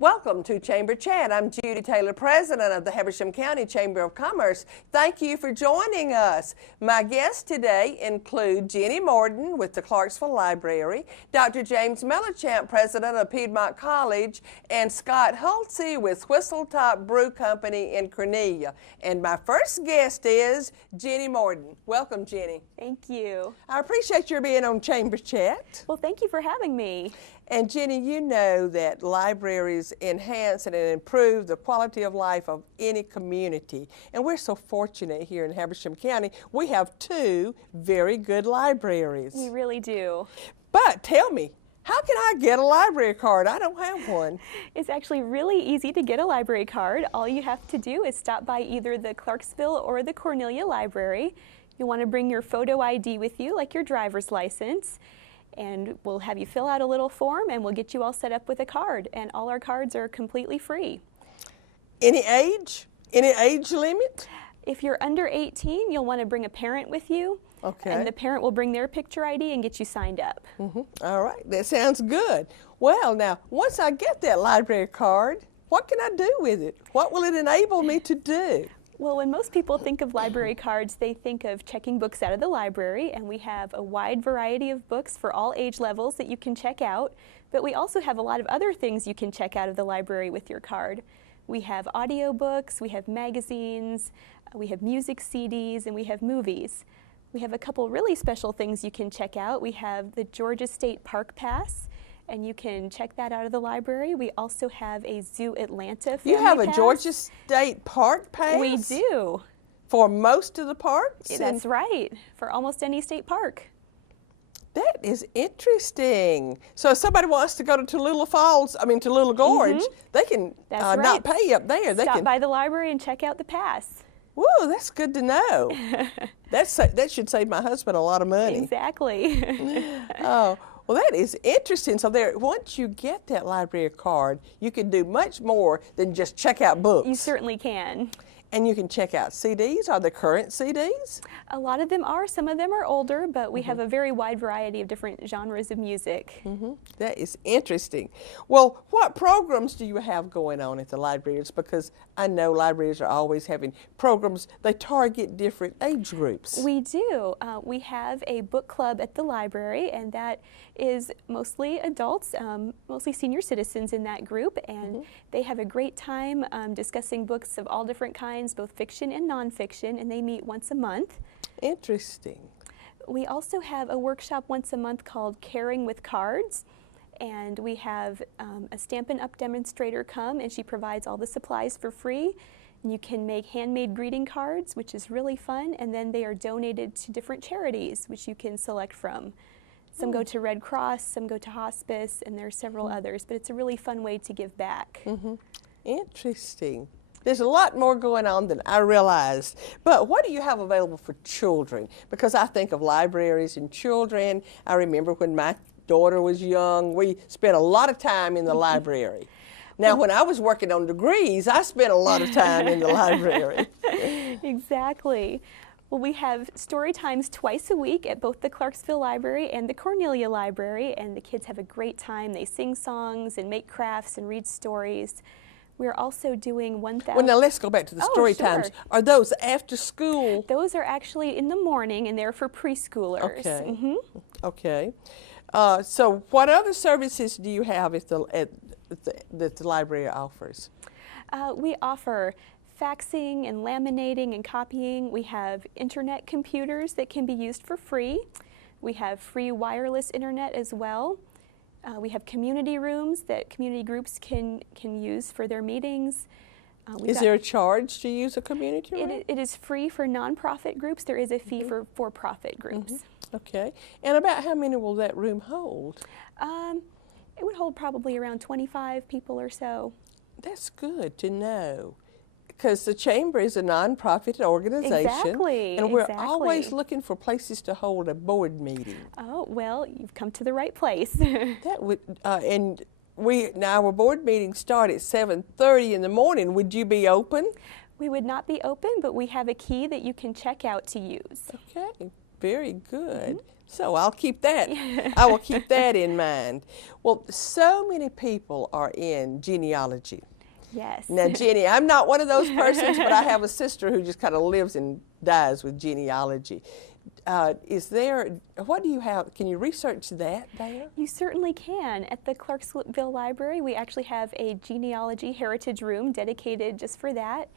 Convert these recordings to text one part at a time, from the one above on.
Welcome to Chamber Chat. I'm Judy Taylor, President of the Habersham County Chamber of Commerce. Thank you for joining us. My guests today include Jenny Morton with the Clarksville Library, Dr. James Mellichamp, President of Piedmont College, and Scott Hulsey with Whistletop Brew Company in Cornelia. And my first guest is Jenny Morton. Welcome, Jenny. Thank you. I appreciate your being on Chamber Chat. Well, thank you for having me. And Jenny, you know that libraries enhance and improve the quality of life of any community. And we're so fortunate here in Habersham County. We have two very good libraries. We really do. But tell me, how can I get a library card? I don't have one. It's actually really easy to get a library card. All you have to do is stop by either the Clarksville or the Cornelia Library. You'll want to bring your photo ID with you, like your driver's license. And we'll have you fill out a little form and we'll get you all set up with a card. And all our cards are completely free. Any age? Any age limit? If you're under 18, you'll want to bring a parent with you. Okay. And the parent will bring their picture ID and get you signed up. All right, that sounds good. Well, now, once I get that library card, what can I do with it? What will it enable me to do? Well, when most people think of library cards, they think of checking books out of the library, and we have a wide variety of books for all age levels that you can check out, but we also have a lot of other things you can check out of the library with your card. We have audiobooks, we have magazines, we have music CDs, and we have movies. We have a couple really special things you can check out. We have the Georgia State Park Pass, and you can check that out of the library. We also have a Zoo Atlanta family You have a pass. Georgia State Park Pass? We do. For most of the parks? That's right, for almost any state park. That is interesting. So if somebody wants to go to Tallulah Falls, Tallulah Gorge, they can not pay up there. They Stop can by the library and check out the pass. Whoa, that's good to know. That should save my husband a lot of money. Exactly. Oh. Well, that is interesting. So once you get that library card, you can do much more than just check out books. You certainly can. And you can check out CDs. Are there current CDs? A lot of them are. Some of them are older, but we have a very wide variety of different genres of music. That is interesting. Well, what programs do you have going on at the libraries? Because I know libraries are always having programs. They target different age groups. We do. We have a book club at the library, and that is mostly adults, mostly senior citizens in that group, and they have a great time discussing books of all different kinds, both fiction and nonfiction, and they meet once a month. Interesting. We also have a workshop once a month called Caring with Cards, and we have a Stampin' Up! Demonstrator come, and she provides all the supplies for free. And you can make handmade greeting cards, which is really fun, and then they are donated to different charities, which you can select from. Some go to Red Cross, some go to hospice, and there are several others, but it's a really fun way to give back. Interesting. There's a lot more going on than I realized. But what do you have available for children? Because I think of libraries and children. I remember when my daughter was young, we spent a lot of time in the library. Now, when I was working on degrees, I spent a lot of time in the library. Exactly. Well, we have story times twice a week at both the Clarksville Library and the Cornelia Library, and the kids have a great time. They sing songs and make crafts and read stories. We're also doing 1,000... Well, now let's go back to the story times. Are those after school? Those are actually in the morning, and they're for preschoolers. Okay. Okay. So what other services do you have that the library offers? We offer faxing and laminating and copying. We have internet computers that can be used for free. We have free wireless internet as well. We have community rooms that community groups can use for their meetings. Is there a charge to use a community room? It is free for nonprofit groups. There is a fee for for-profit groups. Okay. And about how many will that room hold? It would hold probably around 25 people or so. That's good to know. Because the Chamber is a nonprofit organization. Exactly. And we're always looking for places to hold a board meeting. Oh, well, you've come to the right place. That would, now our board meetings start at 7:30 in the morning. Would you be open? We would not be open, but we have a key that you can check out to use. Okay, very good. So I'll keep that. I will keep that in mind. Well, so many people are in genealogy. Yes. Now, Jenny, I'm not one of those persons, but I have a sister who just kind of lives and dies with genealogy. What do you have? Can you research that there? You certainly can. At the Clarksville Library, we actually have a genealogy heritage room dedicated just for that.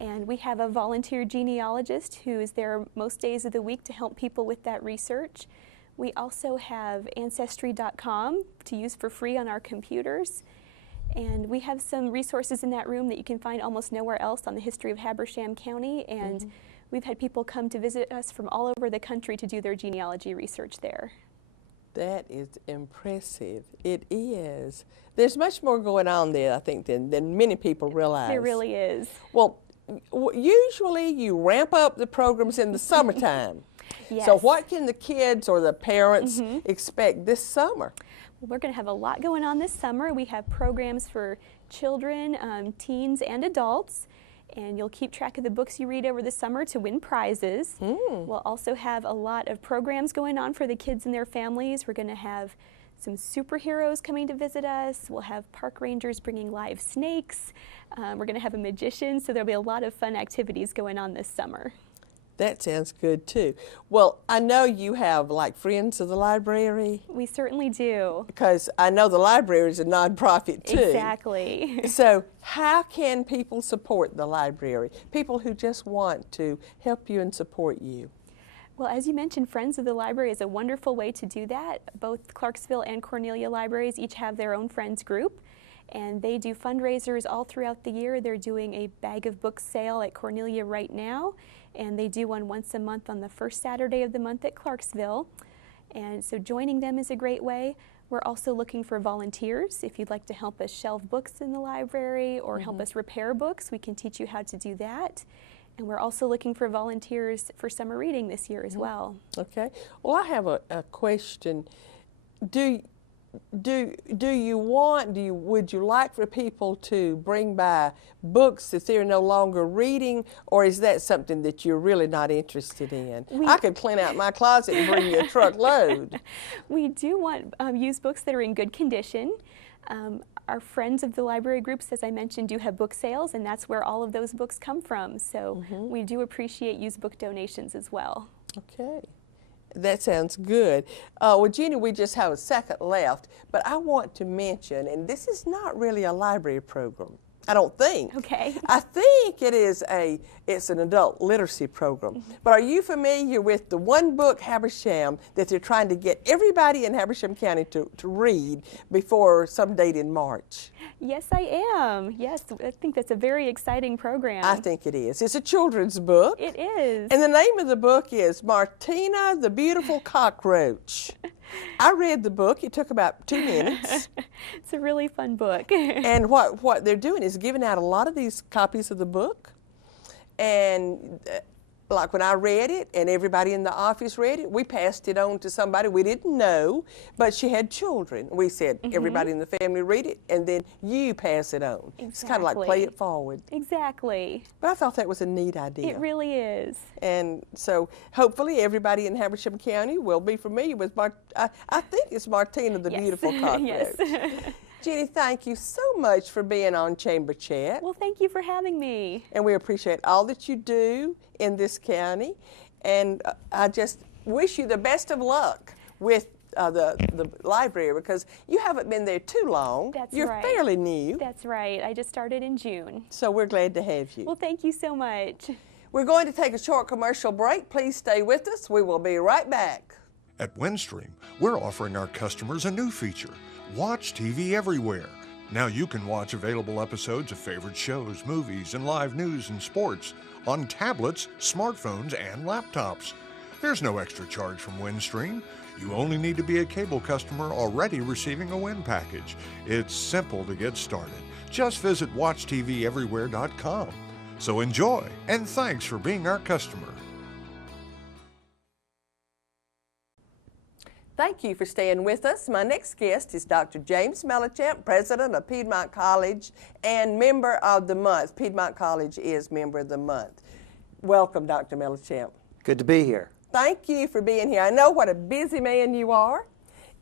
And we have a volunteer genealogist who is there most days of the week to help people with that research. We also have Ancestry.com to use for free on our computers. And we have some resources in that room that you can find almost nowhere else on the history of Habersham County. And we've had people come to visit us from all over the country to do their genealogy research there. That is impressive. It is. There's much more going on there, I think, than many people realize. There really is. Well, usually you ramp up the programs in the summertime. Yes. So what can the kids or the parents expect this summer? Well, we're going to have a lot going on this summer. We have programs for children, teens, and adults. And you'll keep track of the books you read over the summer to win prizes. We'll also have a lot of programs going on for the kids and their families. We're going to have some superheroes coming to visit us. We'll have park rangers bringing live snakes. We're going to have a magician, so there'll be a lot of fun activities going on this summer. That sounds good too. Well, I know you have like Friends of the Library. We certainly do. Because I know the library is a nonprofit too. Exactly. So how can people support the library? People who just want to help you and support you. Well, as you mentioned, Friends of the Library is a wonderful way to do that. Both Clarksville and Cornelia libraries each have their own Friends group, and they do fundraisers all throughout the year. They're doing a bag of books sale at Cornelia right now, and they do one once a month on the first Saturday of the month at Clarksville. And so joining them is a great way. We're also looking for volunteers. If you'd like to help us shelve books in the library or help us repair books, we can teach you how to do that. And we're also looking for volunteers for summer reading this year as well. Okay. Well, I have a question. Would you like for people to bring by books that they're no longer reading, or is that something that you're really not interested in? I could clean out my closet and bring you a truckload. We do want used books that are in good condition. Our Friends of the Library groups, as I mentioned, do have book sales, and that's where all of those books come from. So we do appreciate used book donations as well. Okay. That sounds good. Well, Jeannie, we just have a second left, but I want to mention, and this is not really a library program, I don't think. Okay. I think it's an adult literacy program. But are you familiar with the one book, Habersham, that they're trying to get everybody in Habersham County to read before some date in March? Yes, I am. Yes, I think that's a very exciting program. I think it is. It's a children's book. It is. And the name of the book is Martina the Beautiful Cockroach. I read the book. It took about 2 minutes. It's a really fun book. And what they're doing is giving out a lot of these copies of the book. And like when I read it and everybody in the office read it, we passed it on to somebody we didn't know, but she had children. We said, everybody in the family read it, and then you pass it on. Exactly. It's kind of like play it forward. Exactly. But I thought that was a neat idea. It really is. And so hopefully everybody in Habersham County will be familiar with, I think it's Martina the Beautiful Cockroach. Yes. Jenny, thank you so much for being on Chamber Chat. Well, thank you for having me. And we appreciate all that you do in this county. And I just wish you the best of luck with the library, because you haven't been there too long. That's You're right. fairly new. That's right. I just started in June. So we're glad to have you. Well, thank you so much. We're going to take a short commercial break. Please stay with us. We will be right back. At Windstream, we're offering our customers a new feature, Watch TV Everywhere. Now you can watch available episodes of favorite shows, movies, and live news and sports on tablets, smartphones, and laptops. There's no extra charge from Windstream. You only need to be a cable customer already receiving a Wind package. It's simple to get started. Just visit WatchTVEverywhere.com. So enjoy, and thanks for being our customer. Thank you for staying with us. My next guest is Dr. James Mellichamp, president of Piedmont College and member of the month. Piedmont College is member of the month. Welcome, Dr. Mellichamp. Good to be here. thank you for being here. I know what a busy man you are,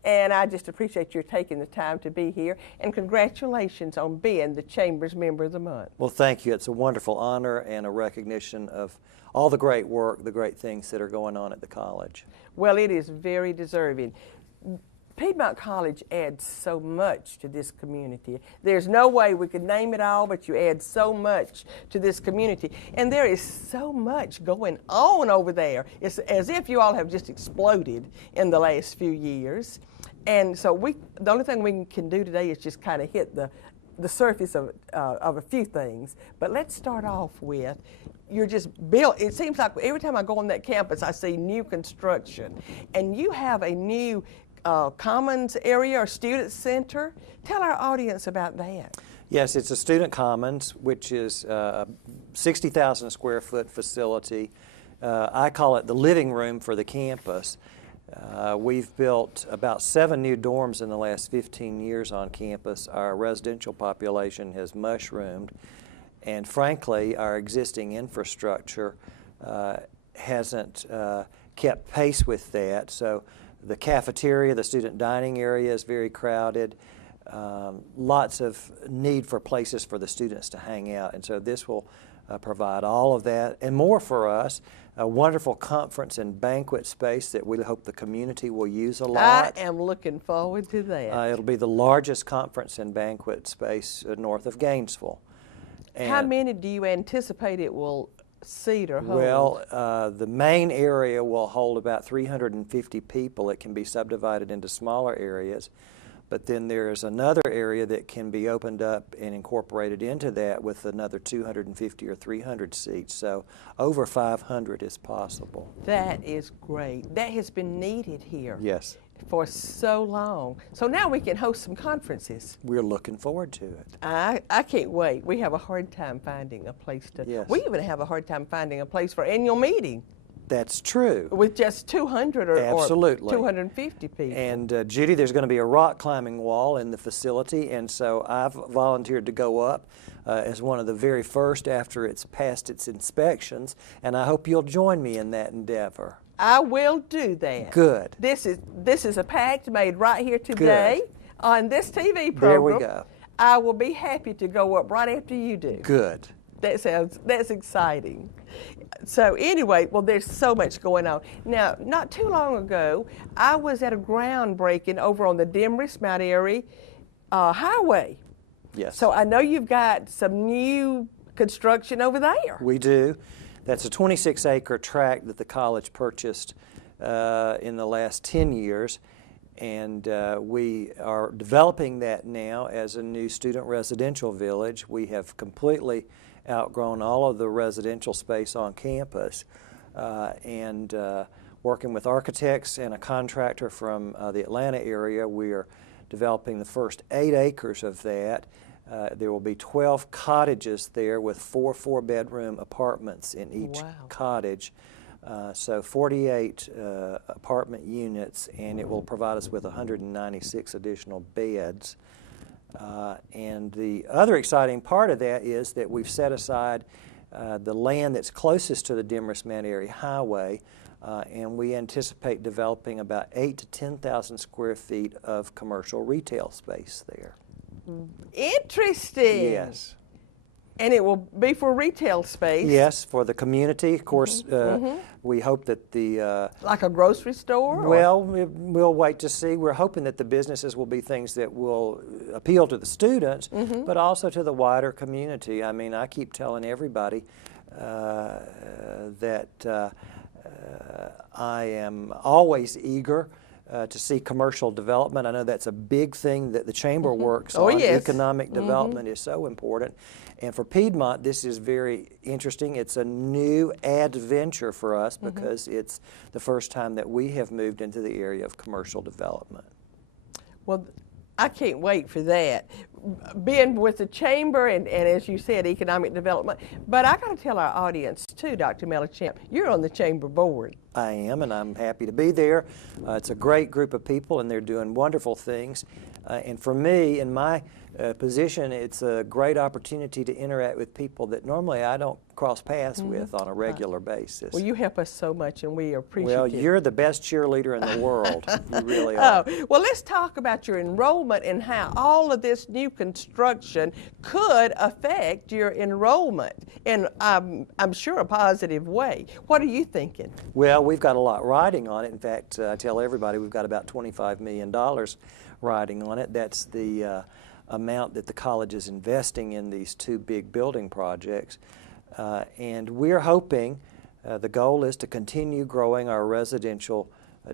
and I just appreciate your taking the time to be here. And congratulations on being the Chamber's Member of the Month. Well, thank you. It's a wonderful honor and a recognition of all the great work, the great things that are going on at the college. Well, it is very deserving. Piedmont College adds so much to this community. There's no way we could name it all, but you add so much to this community. And there is so much going on over there. It's as if you all have just exploded in the last few years. And so the only thing we can do today is just kind of hit the surface of a few things. But let's start off with, you're just built. It seems like every time I go on that campus, I see new construction. And you have a new commons area or student center. Tell our audience about that. Yes, it's a student commons, which is a 60,000 square foot facility. I call it the living room for the campus. We've built about 7 new dorms in the last 15 years on campus. Our residential population has mushroomed, and frankly, our existing infrastructure hasn't kept pace with that. So the cafeteria, the student dining area is very crowded. Lots of need for places for the students to hang out, and so this will provide all of that and more for us. A wonderful conference and banquet space that we hope the community will use a lot. I am looking forward to that. It'll be the largest conference and banquet space north of Gainesville. And how many do you anticipate it will seat or hold? well, the main area will hold about 350 people. It can be subdivided into smaller areas. But then there's another area that can be opened up and incorporated into that with another 250 or 300 seats. So over 500 is possible. That is great. That has been needed here. Yes. For so long. So now we can host some conferences. We're looking forward to it. I can't wait. We have a hard time finding a place to. Yes. We even have a hard time finding a place for annual meeting. That's true. With just 200 or Absolutely. 250 people. And Judy, there's going to be a rock climbing wall in the facility, and so I've volunteered to go up as one of the very first after it's passed its inspections, and I hope you'll join me in that endeavor. I will do that. Good. This is a pact made right here today on this TV program. There we go. I will be happy to go up right after you do. Good. That's exciting. So anyway, well, there's so much going on. Now, not too long ago, I was at a groundbreaking over on the Demarest Mount Airy Highway. Yes. So I know you've got some new construction over there. We do. That's a 26-acre tract that the college purchased in the last 10 years. And we are developing that now as a new student residential village. We have completely outgrown all of the residential space on campus, and working with architects and a contractor from the Atlanta area, we are developing the first 8 acres of that. There will be 12 cottages there with 4 4-bedroom apartments in each cottage. So 48 apartment units, and it will provide us with 196 additional beds. And the other exciting part of that is that we've set aside the land that's closest to the Demarest Mount Airy Highway, and we anticipate developing about 8,000 to 10,000 square feet of commercial retail space there. Interesting. Yes. And it will be for retail space? Yes, for the community. Of course, we hope that the... like a grocery store? Well, we'll wait to see. We're hoping that the businesses will be things that will appeal to the students, but also to the wider community. I mean, I keep telling everybody that I am always eager to see commercial development. I know that's a big thing that the Chamber works on. Yes. Economic development is so important. And for Piedmont, this is very interesting. It's a new adventure for us because it's the first time that we have moved into the area of commercial development. Well, I can't wait for that. Being with the Chamber and as you said, economic development. But I got to tell our audience too, Dr. Mellichamp, you're on the Chamber board. I am, and I'm happy to be there. It's a great group of people, and they're doing wonderful things. And for me, in my position, it's a great opportunity to interact with people that normally I don't cross paths with on a regular basis. Well, you help us so much, and we appreciate Well, it. you're the best cheerleader in the world. You really are. Well, let's talk about your enrollment and how all of this new construction could affect your enrollment in, I'm sure, a positive way. What are you thinking? Well, we've got a lot riding on it. In fact, I tell everybody we've got about $25 million riding on it. That's the amount that the college is investing in these two big building projects. And we're hoping, the goal is to continue growing our residential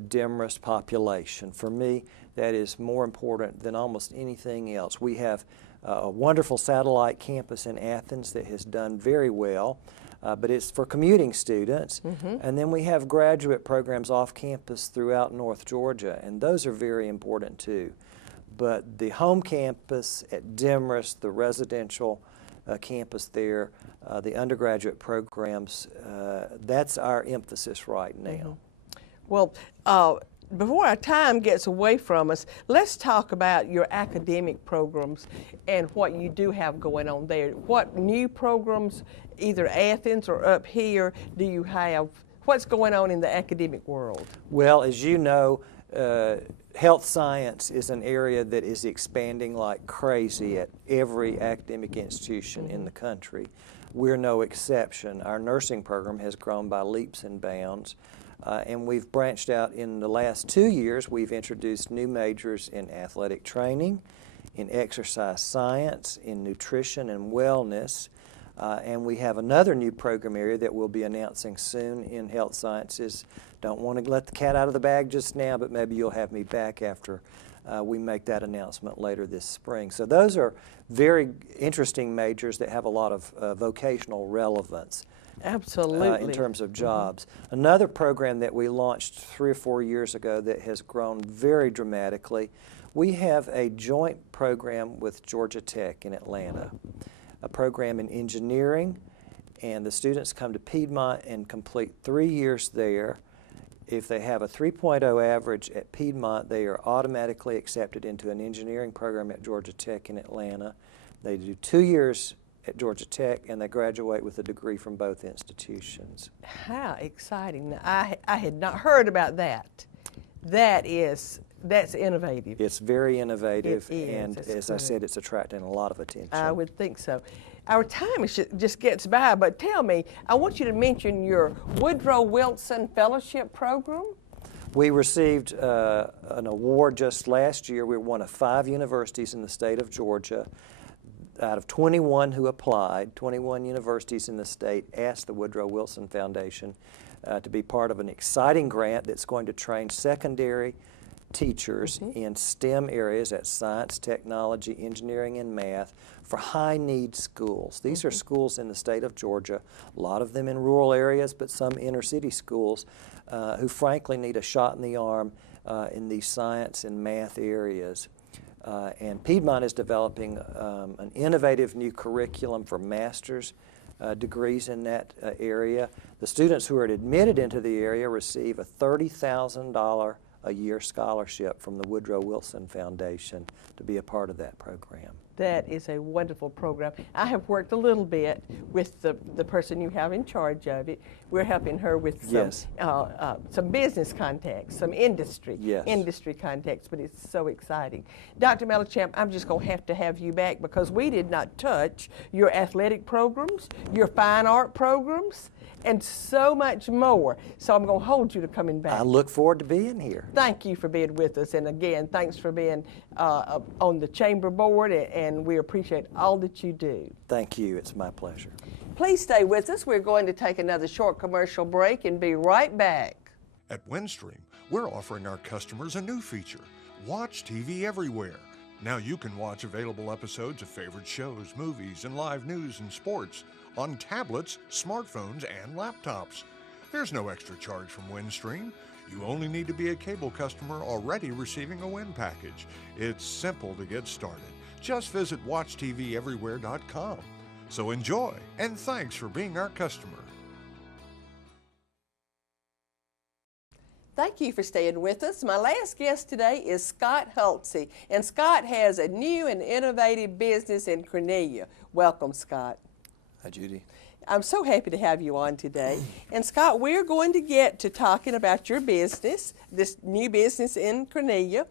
Demorest population. For me, that is more important than almost anything else. We have a wonderful satellite campus in Athens that has done very well, but it's for commuting students. And then we have graduate programs off campus throughout North Georgia, and those are very important too. But the home campus at Demorest, the residential campus there, the undergraduate programs, that's our emphasis right now. Well, before our time gets away from us, let's talk about your academic programs and what you do have going on there. What new programs, either Athens or up here, do you have? What's going on in the academic world? Well, as you know, health science is an area that is expanding like crazy at every academic institution in the country. We're no exception. Our nursing program has grown by leaps and bounds. And we've branched out in the last 2 years. We've introduced new majors in athletic training, in exercise science, in nutrition and wellness. And we have another new program area that we'll be announcing soon in health sciences. Don't want to let the cat out of the bag just now, but maybe you'll have me back after we make that announcement later this spring. So those are very interesting majors that have a lot of vocational relevance. Absolutely. In terms of jobs. Another program that we launched 3 or 4 years ago that has grown very dramatically, we have a joint program with Georgia Tech in Atlanta, a program in engineering, and the students come to Piedmont and complete 3 years there. If they have a 3.0 average at Piedmont, they are automatically accepted into an engineering program at Georgia Tech in Atlanta. They do 2 years at Georgia Tech, and they graduate with a degree from both institutions. How exciting. I had not heard about that. That's innovative. It's very innovative, It is. and That's as I good. said, it's attracting a lot of attention. I would think so. Our time just gets by, but tell me, I want you to mention your Woodrow Wilson Fellowship Program. We received an award just last year. We were one of 5 universities in the state of Georgia. Out of 21 who applied, 21 universities in the state asked the Woodrow Wilson Foundation to be part of an exciting grant that's going to train secondary teachers in STEM areas, that's science, technology, engineering, and math, for high-need schools. These are schools in the state of Georgia, a lot of them in rural areas, but some inner-city schools who frankly need a shot in the arm in these science and math areas. And Piedmont is developing an innovative new curriculum for master's degrees in that area. The students who are admitted into the area receive a $30,000 a year scholarship from the Woodrow Wilson Foundation to be a part of that program. That is a wonderful program. I have worked a little bit with the person you have in charge of it. We're helping her with some business contacts, some industry contacts, but it's so exciting. Dr. Mellichamp, I'm just going to have you back because we did not touch your athletic programs, your fine art programs, and so much more. So I'm going to hold you to coming back. I look forward to being here. Thank you for being with us. And again, thanks for being on the Chamber Board, and we appreciate all that you do. Thank you. It's my pleasure. Please stay with us. We're going to take another short commercial break and be right back. At Windstream, we're offering our customers a new feature, Watch TV Everywhere. Now you can watch available episodes of favorite shows, movies, and live news and sports on tablets, smartphones, and laptops. There's no extra charge from Windstream. You only need to be a cable customer already receiving a Wind package. It's simple to get started. Just visit WatchTVEverywhere.com. So enjoy, and thanks for being our customer. Thank you for staying with us. My last guest today is Scott Hultsey, and Scott has a new and innovative business in Cornelia. Welcome, Scott. Hi, Judy. I'm so happy to have you on today. And Scott, we're going to get to talking about your business, this new business in Cornelia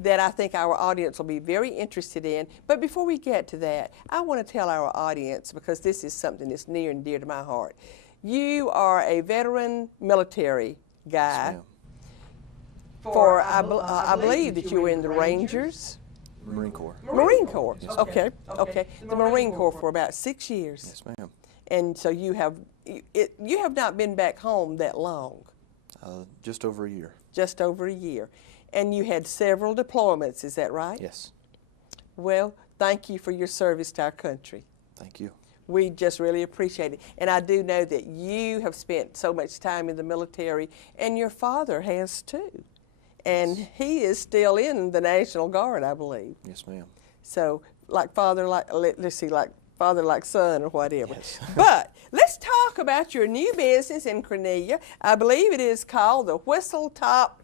that I think our audience will be very interested in. But before we get to that, I want to tell our audience, because this is something that's near and dear to my heart. You are a veteran military guy. Yes, For I believe that you were in the Rangers. Marine Corps. Marine Corps. Yes, Okay. The Marine Corps for about 6 years. Yes, ma'am. And so you have not been back home that long. Just over a year. Just over a year. And you had several deployments, is that right? Yes. Well, thank you for your service to our country. Thank you. We just really appreciate it. And I do know that you have spent so much time in the military, and your father has too. And he is still in the National Guard, I believe. Yes, ma'am. So, like father, like father, like son, or whatever. Yes. But let's talk about your new business in Cornelia. I believe it is called the Whistle Top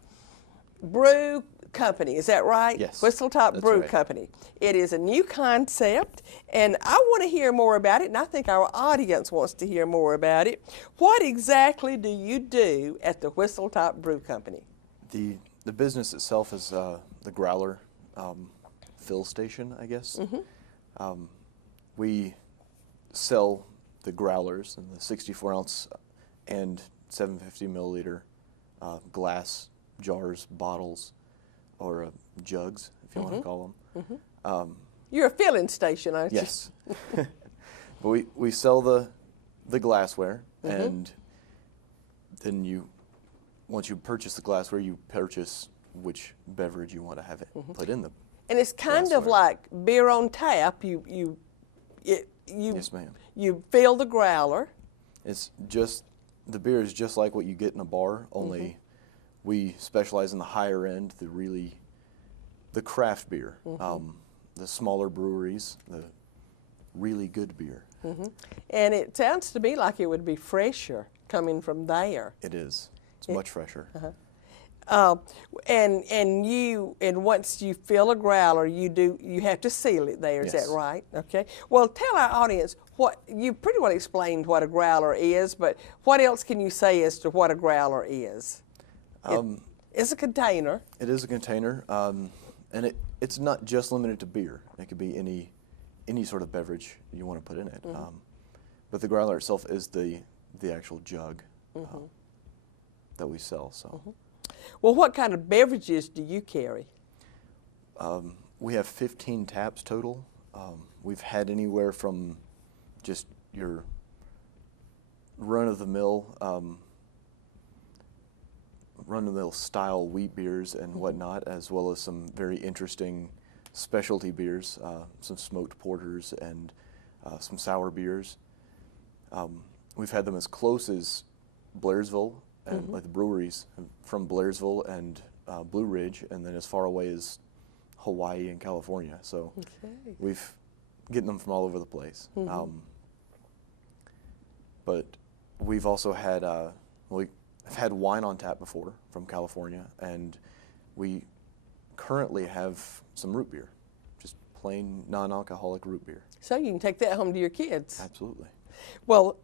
Brew Company. Is that right? Yes. Whistle Top That's Brew right. Company. It is a new concept, and I want to hear more about it, and I think our audience wants to hear more about it. What exactly do you do at the Whistle Top Brew Company? The business itself is the growler fill station, I guess. We sell the growlers in the 64-ounce and 750 milliliter glass jars, bottles, or jugs, if you want to call them. You're a filling station, aren't you? Yes. But we sell the glassware, and then once you purchase the glassware, you purchase which beverage you want to have it put in the And it's kind of glassware. like beer on tap. You Yes, ma'am. You fill the growler. It's just, the beer is just like what you get in a bar, only we specialize in the higher end, the craft beer, the smaller breweries, the really good beer. And it sounds to me like it would be fresher coming from there. It is. It's much fresher. And once you fill a growler, you have to seal it there. Is Yes. that right? Okay. Well, tell our audience what you pretty well explained what a growler is, but what else can you say as to what a growler is? It's a container. It is a container, and it's not just limited to beer. It could be any sort of beverage you want to put in it. But the growler itself is the actual jug that we sell. So Well, what kind of beverages do you carry? we have 15 taps total. We've had anywhere from just your run-of-the-mill style wheat beers and whatnot, as well as some very interesting specialty beers, some smoked porters and some sour beers. We've had them as close as Blairsville, and like the breweries from Blairsville and Blue Ridge, and then as far away as Hawaii and California. So we've getting them from all over the place. But we've also had we've had wine on tap before from California, and we currently have some root beer, just plain non-alcoholic root beer. So you can take that home to your kids. Absolutely. Well,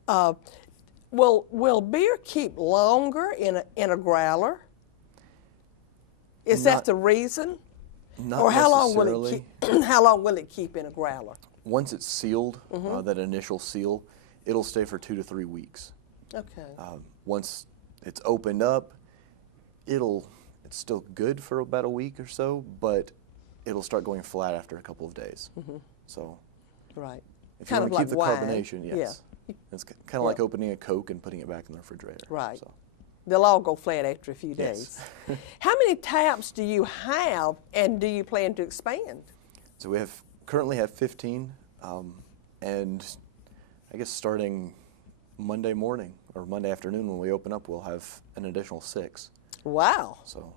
will beer keep longer in a growler? Is that Not- the reason? Not Or how long will necessarily. it keep? How long will it keep in a growler? Once it's sealed, that initial seal, it'll stay for 2 to 3 weeks. Okay. Once it's opened up, it's still good for about a week or so, but it'll start going flat after a couple of days. So Right. if you Kind want of to keep the like carbonation, wine. yes. It's kind of like opening a Coke and putting it back in the refrigerator. Right. So. They'll all go flat after a few Yes. days. How many taps do you have, and do you plan to expand? So we currently have 15, and I guess starting Monday morning or Monday afternoon when we open up, we'll have an additional 6. Wow. So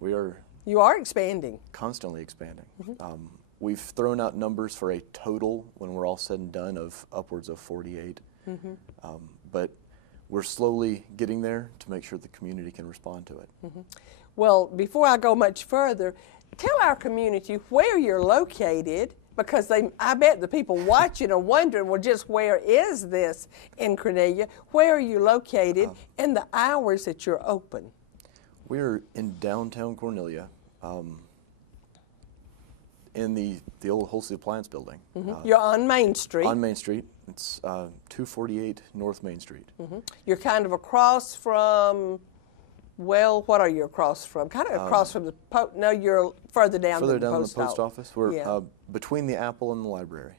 we are You are expanding. constantly expanding. We've thrown out numbers for a total, when we're all said and done, of upwards of 48. But we're slowly getting there to make sure the community can respond to it. Well, before I go much further, tell our community where you're located, because I bet the people watching are wondering, well, just where is this in Cornelia? Where are you located and the hours that you're open? We're in downtown Cornelia, in the old Wholesale Appliance building. You're on Main Street. On Main Street. It's 248 North Main Street. You're kind of across from, well, what are you across from? Kind of across from the no, you're further down Further than down the the post office. We're between the Apple and the library.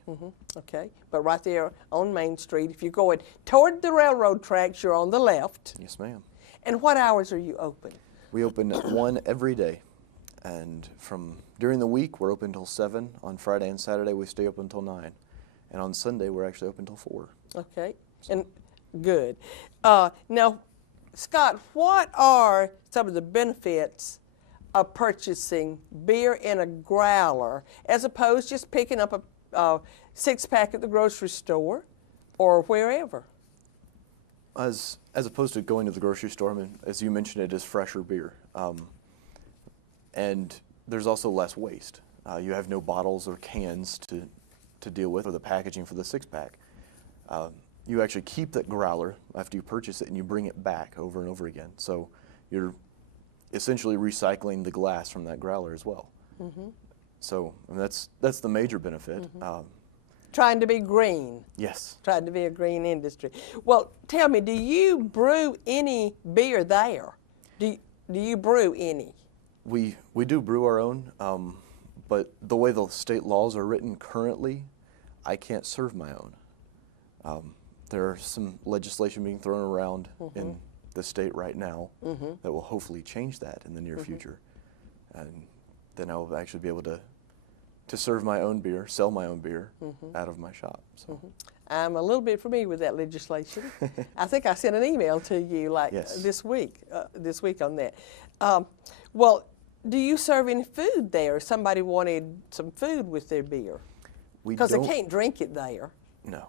Okay, but right there on Main Street, if you're going toward the railroad tracks, you're on the left. Yes, ma'am. And what hours are you open? We open at 1 every day. And during the week, we're open until 7. On Friday and Saturday, we stay open until 9. And on Sunday, we're actually open until 4. Okay, and good. Now, Scott, what are some of the benefits of purchasing beer in a growler as opposed to just picking up a six-pack at the grocery store or wherever? As opposed to going to the grocery store, I mean, as you mentioned, it is fresher beer. And there's also less waste. You have no bottles or cans to deal with, or the packaging for the six-pack. You actually keep that growler after you purchase it, and you bring it back over and over again. So you're essentially recycling the glass from that growler as well. So I mean, that's the major benefit. Trying to be green. Yes. Trying to be a green industry. Well, tell me, do you brew any beer there? Do you brew any? We do brew our own, but the way the state laws are written currently, I can't serve my own. There's some legislation being thrown around in the state right now that will hopefully change that in the near future. And then I'll actually be able to serve my own beer, sell my own beer out of my shop. So. I'm a little bit familiar with that legislation. I think I sent an email to you this week on that. Well, do you serve any food there? If somebody wanted some food with their beer? Because they can't drink it there. No.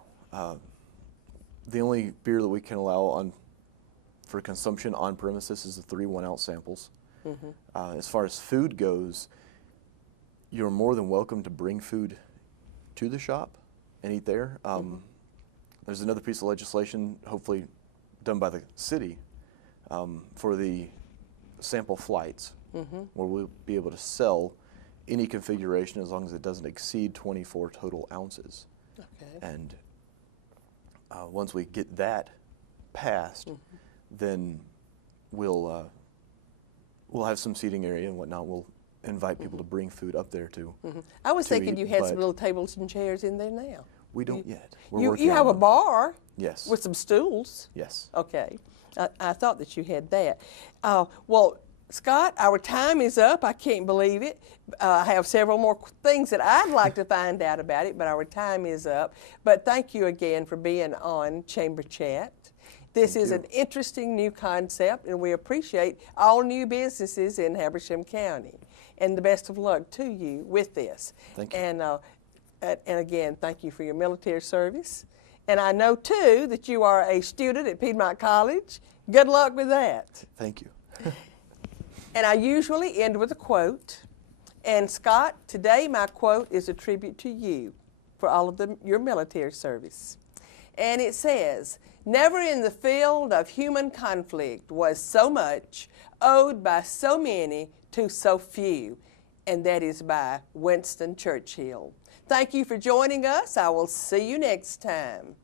The only beer that we can allow for consumption on premises is the 3 1-ounce samples. As far as food goes, you're more than welcome to bring food to the shop and eat there. There's another piece of legislation, hopefully done by the city, for the sample flights, where we'll be able to sell any configuration as long as it doesn't exceed 24 total ounces. Okay. And once we get that passed, then we'll have some seating area and whatnot. We'll invite people to bring food up there too. I was thinking eat, you had but some little tables and chairs in there now. We don't yet. We're You working have on a bar? Yes. With some stools? Yes. Okay. I thought that you had that. Well, Scott, our time is up. I can't believe it. I have several more things that I'd like to find out about it, but our time is up. But thank you again for being on Chamber Chat. This is an interesting new concept, and we appreciate all new businesses in Habersham County. And the best of luck to you with this. Thank you. And again, thank you for your military service. And I know, too, that you are a student at Piedmont College. Good luck with that. Thank you. And I usually end with a quote. And Scott, today my quote is a tribute to you for all of your military service. And it says, "Never in the field of human conflict was so much owed by so many to so few." And that is by Winston Churchill. Thank you for joining us. I will see you next time.